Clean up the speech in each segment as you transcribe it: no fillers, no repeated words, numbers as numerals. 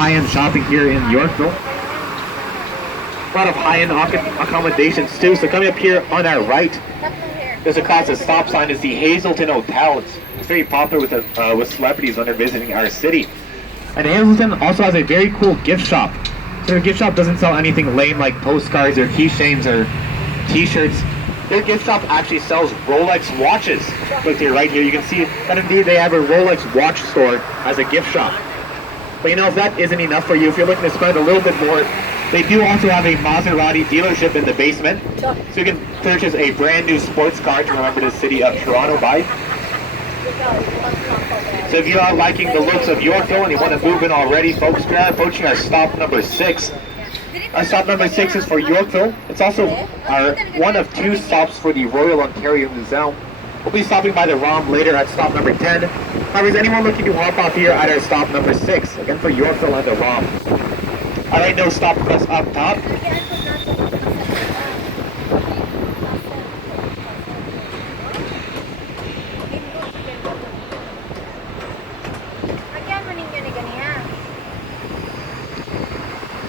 high-end shopping here in Yorkville. A lot of high-end accommodations too. So coming up here on our right, there's across the stop sign is the Hazelton Hotel. It's very popular with celebrities when they're visiting our city. And Hazelton also has a very cool gift shop. So their gift shop doesn't sell anything lame like postcards or keychains or t-shirts. Their gift shop actually sells Rolex watches. Look to your right here, you can see that indeed they have a Rolex watch store as a gift shop. But you know, if that isn't enough for you, if you're looking to spend a little bit more, they do also have a Maserati dealership in the basement. So you can purchase a brand new sports car to remember the city of Toronto by. So if you are liking the looks of Yorkville and you want to move in already, folks, we are approaching our stop number 6. Our stop number 6 is for Yorkville. It's also our one of 2 stops for the Royal Ontario Museum. We'll be stopping by the ROM later at stop number 10. However, is anyone looking to hop off here at our stop number 6? Again, for Yorkville and the ROM. Alright, no stop press up top.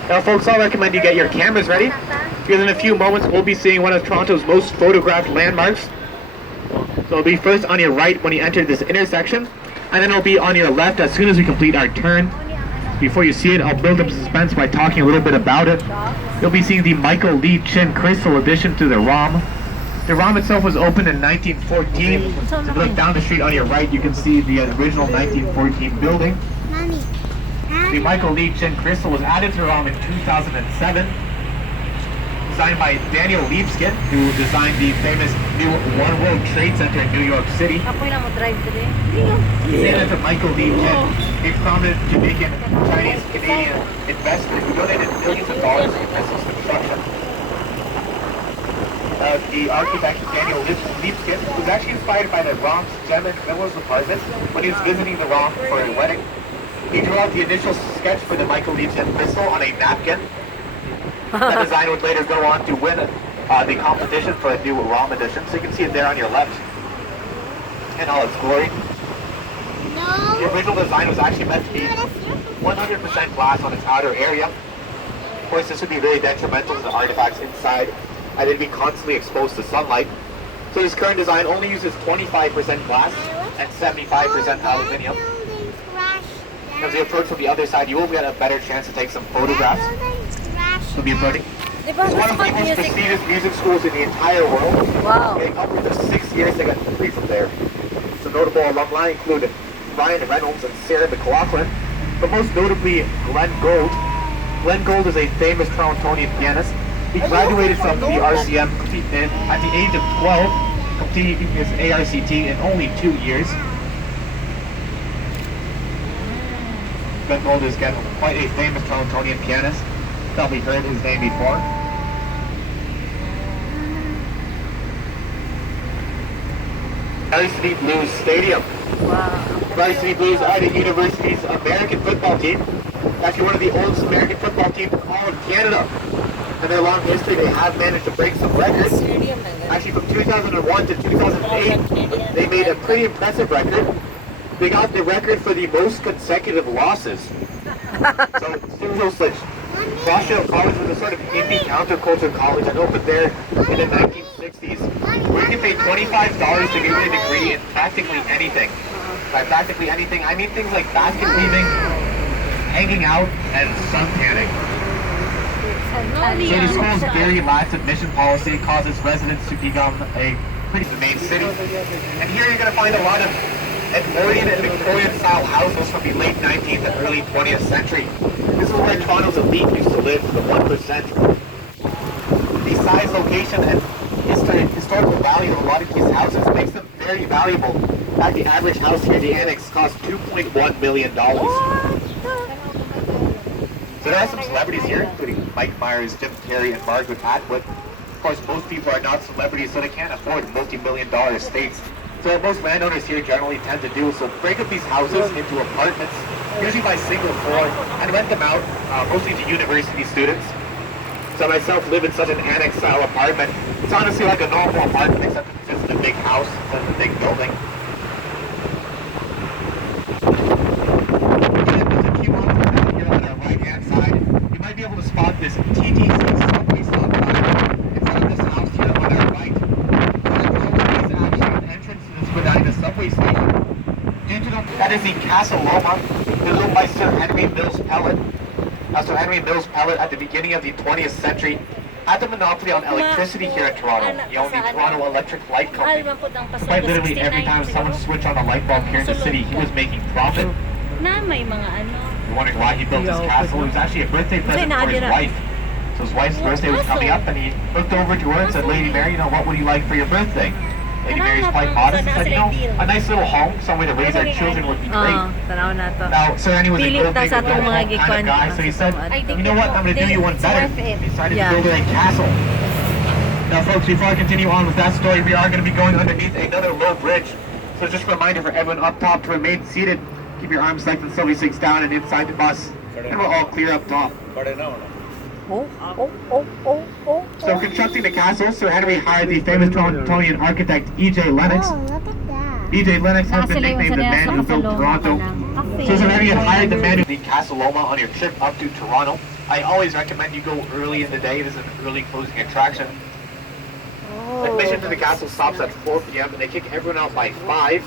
Now folks, I'll recommend you get your cameras ready, because in a few moments we'll be seeing one of Toronto's most photographed landmarks. So it'll be first on your right when you enter this intersection, and then it'll be on your left as soon as we complete our turn. Before you see it, I'll build up suspense by talking a little bit about it. You'll be seeing the Michael Lee Chin Crystal addition to the ROM. The ROM itself was opened in 1914. So if you look down the street on your right, you can see the original 1914 building. The Michael Lee Chin Crystal was added to the ROM in 2007. Designed by Daniel Libeskind, who designed the famous new One World Trade Center in New York City. Named after Michael Lee Chin, a prominent Jamaican, Chinese, Canadian investor who donated millions of dollars to Crystal's construction. The architect Daniel Libeskind was actually inspired by the ROM's gem and Miller's apartment when he was visiting the ROM for a wedding. He drew out the initial sketch for the Michael Lee Chin Crystal on a napkin. That design would later go on to win the competition for a new ROM edition. So you can see it there on your left in all its glory. No. The original design was actually meant to be 100% glass on its outer area. Of course, this would be very detrimental to the artifacts inside, and they'd be constantly exposed to sunlight. So this current design only uses 25% glass and 75% aluminium. As you approach from the other side, you will get a better chance to take some photographs. We'll be approaching. It's one of the most prestigious music schools in the entire world. Wow. Getting upwards of 6 years to get a degree from there. Some notable alumni include Ryan Reynolds and Sarah McLachlan, but most notably Glenn Gould. Glenn Gould is a famous Torontonian pianist. He graduated from the RCM at the age of 12, completing his ARCT in only 2 years. Glenn Gould is again quite a famous Torontonian pianist. Probably heard his name before. Varsity Blues Stadium. Wow. Varsity Blues are the university's American football team. Actually one of the oldest American football teams in all of Canada. In their long history, they have managed to break some records. Actually from 2001 to 2008, they made a pretty impressive record. They got the record for the most consecutive losses. So, Stimulus Switch. Rochdale College was a sort of indie counterculture college that opened there in the 1960s. Where you can pay $25 to get a degree in practically anything. By practically anything, I mean things like basket weaving, hanging out, and sun tanning. So the school's very lax admission policy causes residents to become a pretty main city. And here you're going to find a lot of Edwardian and Victorian style houses from the late 19th and early 20th century. This is where Toronto's elite used to live, the 1%. The size, location, and historical value of a lot of these houses makes them very valuable. In fact, the average house here, the annex, costs $2.1 million. So there are some celebrities here, including Mike Myers, Jim Carrey, and Margaret Atwood. Of course, most people are not celebrities, so they can't afford multi-million-dollar estates. So what most landowners here generally tend to do is to break up these houses into apartments, usually by single floor, and rent them out, mostly to university students. So myself live in such an annex-style apartment. It's honestly like a normal apartment, except it's just a big house instead of a big building. There's a few homes here on our right. That is the Casa Loma, built by Sir Henry Mills Pellet. Sir Henry Mills Pellet at the beginning of the 20th century had the monopoly on electricity here in Toronto. He owned the Toronto Electric Light Company. Quite literally, every time someone switched on a light bulb here in the city, he was making profit. Na may mga ano. You're wondering why he built this castle? It was actually a birthday present for his wife. So his wife's birthday was coming up, and he looked over to her and said, "Lady Mary, what would you like for your birthday?" Lady Mary's quite modest and said, a nice little home, somewhere to raise our children would be great. Tanaw na to. Now, Sir Henry was a Pilit real ta big sa itong mga kind gikwan. of guy, so he said, you know what, I'm going to do you one better. He decided to build a castle. Now, folks, before I continue on with that story, we are going to be going underneath another low bridge. So just a reminder for everyone up top to remain seated. Keep your arms length and Sylvie six down and inside the bus. And we're all clear up top. So constructing the castle, Sir Henry hired the famous Torontonian architect E.J. Lennox. Look at that. E.J. Lennox has been nicknamed the man who built Toronto. So Sir Henry had hired the man who the Casa Loma on your trip up to Toronto. I always recommend you go early in the day. It is an early closing attraction. Admission to the castle stops at 4 p.m. and they kick everyone out by 5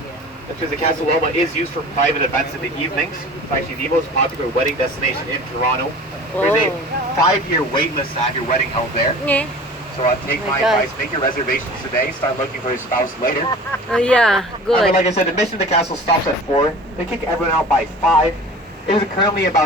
because the Casa Loma is used for private events in the evenings. It's actually the most popular wedding destination in Toronto. There's a 5-year wait list to have your wedding held there. Nge. So take my advice, make your reservations today, start looking for your spouse later. Oh yeah, But good. like I said, admission to the castle stops at 4. They kick everyone out by 5. It is currently about